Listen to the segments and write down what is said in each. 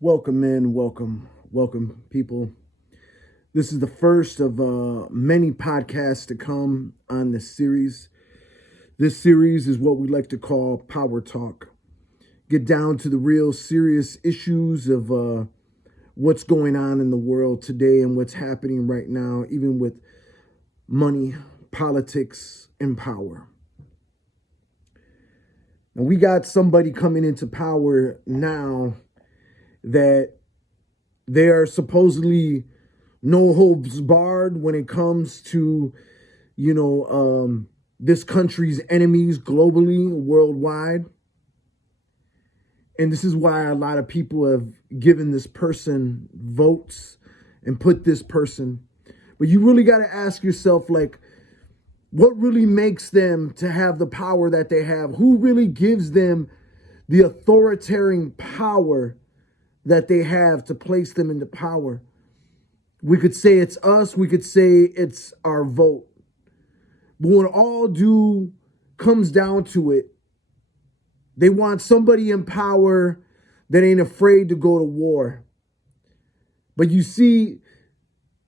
Welcome in, welcome, people. This is the first of many podcasts to come on this series. This series is what we like to call Power Talk. Get down to the real serious issues of what's going on in the world today and what's happening right now, even with money, politics, and power. And we got somebody coming into power now that they are supposedly no holds barred when it comes to, this country's enemies globally, worldwide. And this is why a lot of people have given this person votes and put this person. But you really got to ask yourself, like, what really makes them to have the power that they have? Who really gives them the authoritarian power that they have to place them into power? We could say it's us. We could say it's our vote. But when all due comes down to it, they want somebody in power that ain't afraid to go to war. But you see,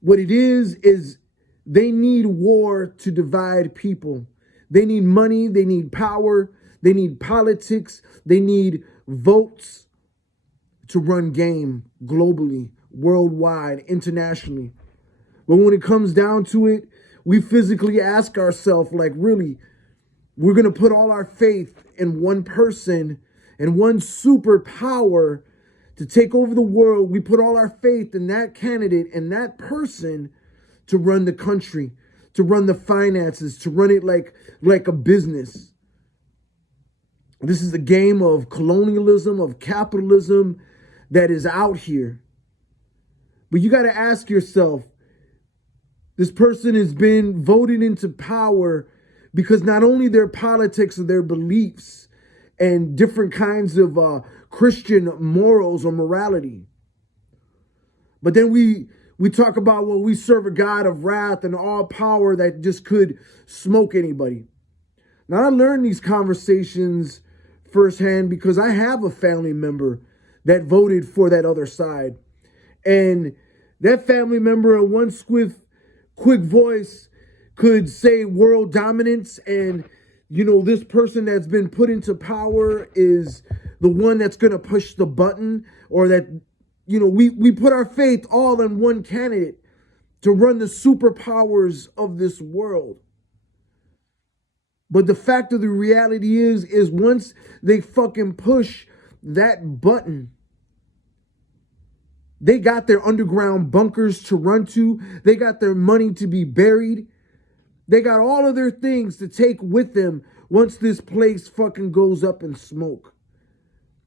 what it is they need war to divide people. They need money. They need power. They need politics. They need votes to run game globally, worldwide, internationally. But when it comes down to it, we physically ask ourselves, like, really, we're going to put all our faith in one person and one superpower to take over the world. We put all our faith in that candidate and that person to run the country, to run the finances, to run it like a business. This is a game of colonialism, of capitalism that is out here. But you got to ask yourself, this person has been voted into power because not only their politics or their beliefs and different kinds of Christian morals or morality, but then we talk about, well, we serve a God of wrath and all power that just could smoke anybody. Now, I learned these conversations firsthand because I have a family member that voted for that other side. And that family member in one quick voice could say world dominance, and this person that's been put into power is the one that's going to push the button, or that we put our faith all in one candidate to run the superpowers of this world. But the fact of the reality is once they fucking push that button, they got their underground bunkers to run to. They got their money to be buried. They got all of their things to take with them once this place fucking goes up in smoke.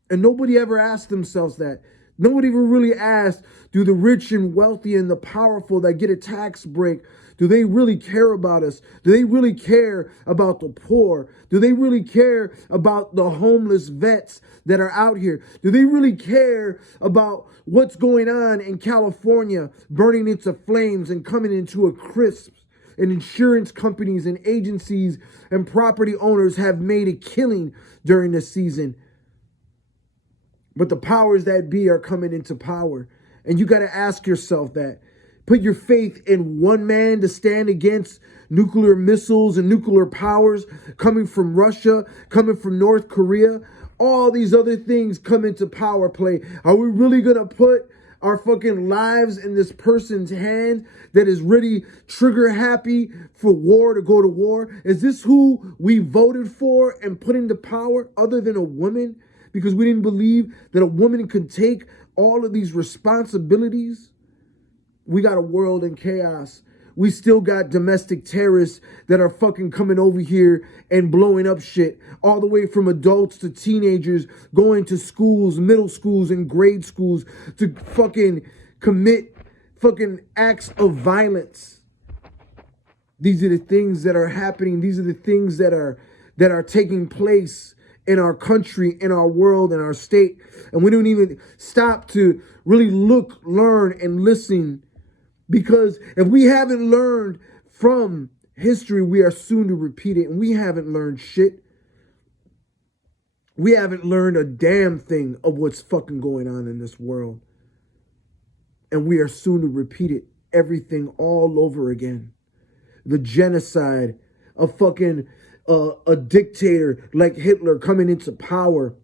And nobody ever asked themselves that. Nobody ever really asked, do the rich and wealthy and the powerful that get a tax break, do they really care about us? Do they really care about the poor? Do they really care about the homeless vets that are out here? Do they really care about what's going on in California, burning into flames and coming into a crisp? And insurance companies and agencies and property owners have made a killing during this season. But the powers that be are coming into power. And you got to ask yourself that. Put your faith in one man to stand against nuclear missiles and nuclear powers coming from Russia, coming from North Korea. All these other things come into power play. Are we really going to put our fucking lives in this person's hand that is really trigger happy for war, to go to war? Is this who we voted for and put into power, other than a woman? Because we didn't believe that a woman could take all of these responsibilities. We got a world in chaos. We still got domestic terrorists that are fucking coming over here and blowing up shit, all the way from adults to teenagers going to schools, middle schools and grade schools to fucking commit fucking acts of violence. These are the things that are happening. These are the things that are taking place in our country, in our world, in our state. And we don't even stop to really look, learn, and listen. Because if we haven't learned from history, we are soon to repeat it. And we haven't learned shit. We haven't learned a damn thing of what's fucking going on in this world. And we are soon to repeat it, everything all over again. The genocide, a fucking a dictator like Hitler coming into power.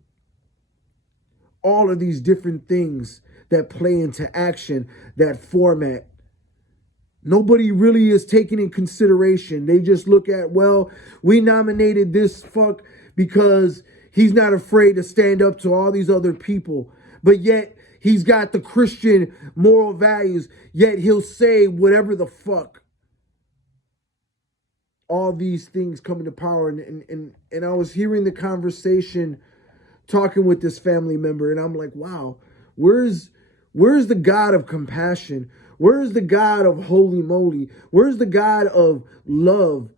All of these different things that play into action, that format. Nobody really is taking in consideration. They just look at, well, we nominated this fuck because he's not afraid to stand up to all these other people. But yet he's got the Christian moral values, yet he'll say whatever the fuck. All these things come into power. And I was hearing the conversation, talking with this family member, and I'm like, wow, where's the God of compassion? Where's the God of holy moly? Where's the God of love?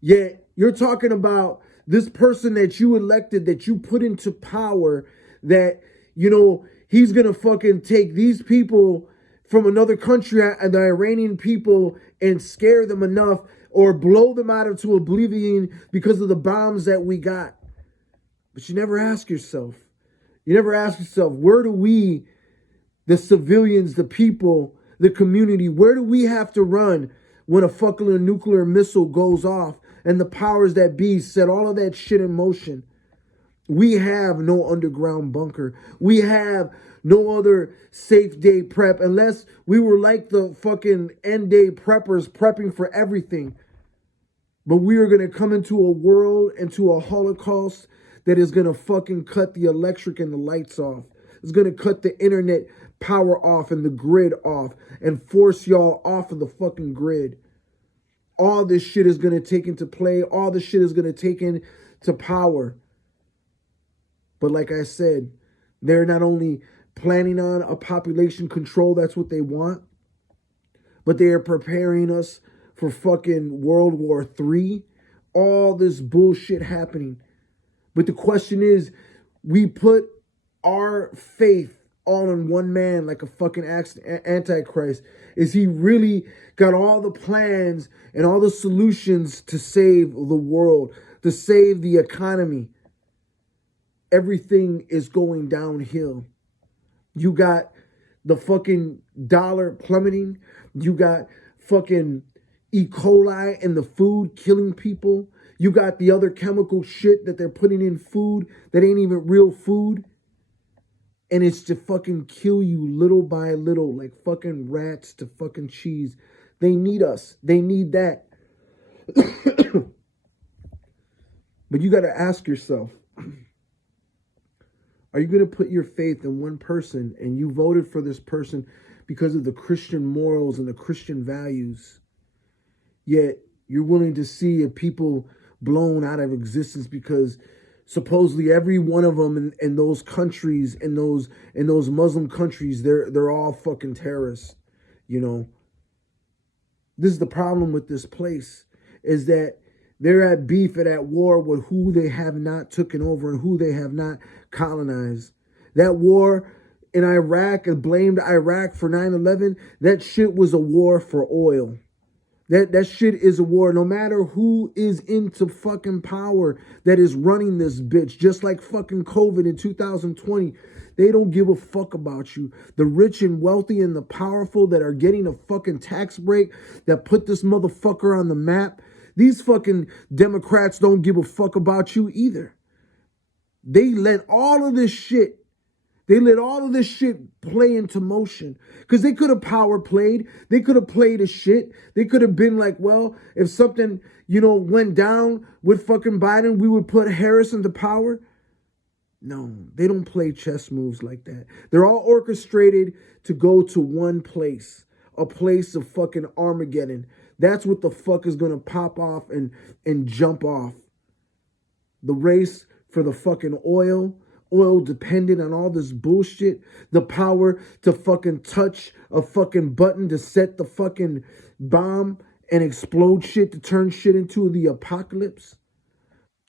Yet you're talking about this person that you elected, that you put into power, that, you know, he's going to fucking take these people from another country, and the Iranian people, and scare them enough or blow them out into oblivion because of the bombs that we got. But you never ask yourself, where do we, the civilians, the people, the community, where do we have to run when a fucking nuclear missile goes off and the powers that be set all of that shit in motion? We have no underground bunker. We have no other safe day prep, unless we were like the fucking end day preppers prepping for everything. But we are going to come into a world, into a holocaust that is going to fucking cut the electric and the lights off. It's going to cut the internet power off and the grid off and force y'all off of the fucking grid. All this shit is going to take into play. All this shit is going to take into power. But like I said, they're not only planning on a population control, that's what they want, but they are preparing us for fucking World War III. All this bullshit happening. But the question is, we put our faith all in one man like a fucking antichrist. Is he really got all the plans and all the solutions to save the world, to save the economy? Everything is going downhill. You got the fucking dollar plummeting. You got fucking E. coli in the food killing people. You got the other chemical shit that they're putting in food that ain't even real food. And it's to fucking kill you little by little, like fucking rats to fucking cheese. They need us. They need that. But you got to ask yourself, are you going to put your faith in one person, and you voted for this person because of the Christian morals and the Christian values, yet you're willing to see a people blown out of existence because supposedly every one of them in those countries, in those Muslim countries, they're all fucking terrorists, you know? This is the problem with this place, is that they're at beef and at war with who they have not taken over and who they have not colonized. That war in Iraq, and blamed Iraq for 9/11, that shit was a war for oil. That shit is a war. No matter who is into fucking power that is running this bitch, just like fucking COVID in 2020, they don't give a fuck about you. The rich and wealthy and the powerful that are getting a fucking tax break that put this motherfucker on the map, these fucking Democrats don't give a fuck about you either. They let all of this shit play into motion. Because they could have power played. They could have played a shit. They could have been like, well, if something, went down with fucking Biden, we would put Harris into power. No, they don't play chess moves like that. They're all orchestrated to go to one place. A place of fucking Armageddon. That's what the fuck is going to pop off and jump off. The race for the fucking oil dependent on all this bullshit, the power to fucking touch a fucking button to set the fucking bomb and explode shit to turn shit into the apocalypse.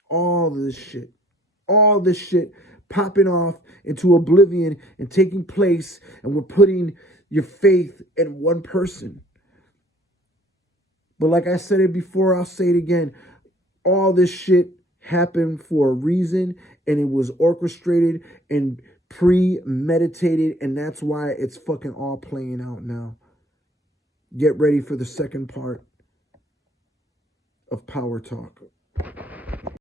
All this shit popping off into oblivion and taking place, and we're putting your faith in one person. But like I said it before, I'll say it again. All this shit happened for a reason, and it was orchestrated and premeditated, and that's why it's fucking all playing out now. Get ready for the second part of Power Talk.